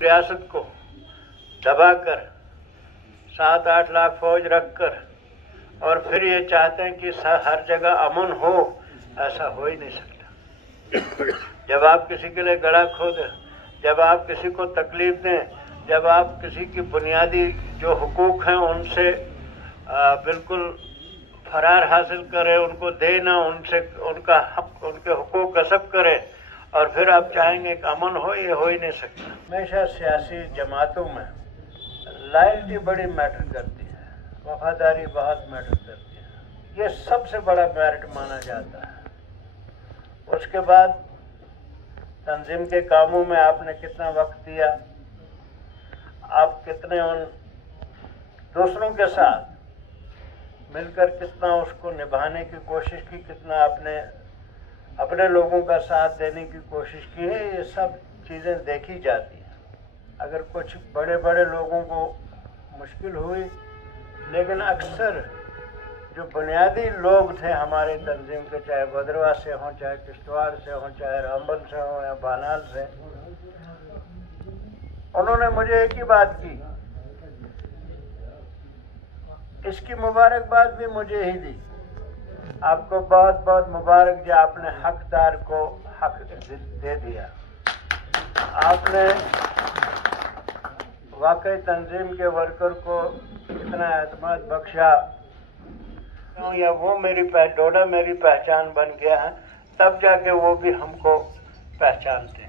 रियासत को दबाकर 7-8 लाख फौज रखकर और फिर ये चाहते हैं कि हर जगह अमन हो, ऐसा हो ही नहीं सकता। जब आप किसी के लिए गला खोदें, जब आप किसी को तकलीफ दें, जब आप किसी की बुनियादी जो हुकूक हैं उनसे बिल्कुल फरार हासिल करें, उनको देना, उनसे उनका हक, उनके हुकूक गस्ब करें, और फिर आप चाहेंगे कि अमन हो, ये हो ही नहीं सकता। हमेशा सियासी जमातों में लॉयल्टी बड़ी मैटर करती है, वफादारी बहुत मैटर करती है, ये सबसे बड़ा मेरिट माना जाता है। उसके बाद तंजीम के कामों में आपने कितना वक्त दिया, आप कितने उन दूसरों के साथ मिलकर कितना उसको निभाने की कोशिश की, कितना आपने अपने लोगों का साथ देने की कोशिश की है, ये सब चीज़ें देखी जाती हैं। अगर कुछ बड़े बड़े लोगों को मुश्किल हुई, लेकिन अक्सर जो बुनियादी लोग थे हमारे तंजीम के, चाहे भद्रवा से हों, चाहे किश्तवाड़ से हों, चाहे रामबन से हों या बानाल से, उन्होंने मुझे एक ही बात की, इसकी मुबारकबाद भी मुझे ही दी। आपको बहुत बहुत मुबारक जो आपने हकदार को हक दे दिया। आपने वाकई तंजीम के वर्कर को इतना एतमाद बख्शा, या वो डोडा मेरी पहचान बन गया है, तब जाके वो भी हमको पहचानते हैं।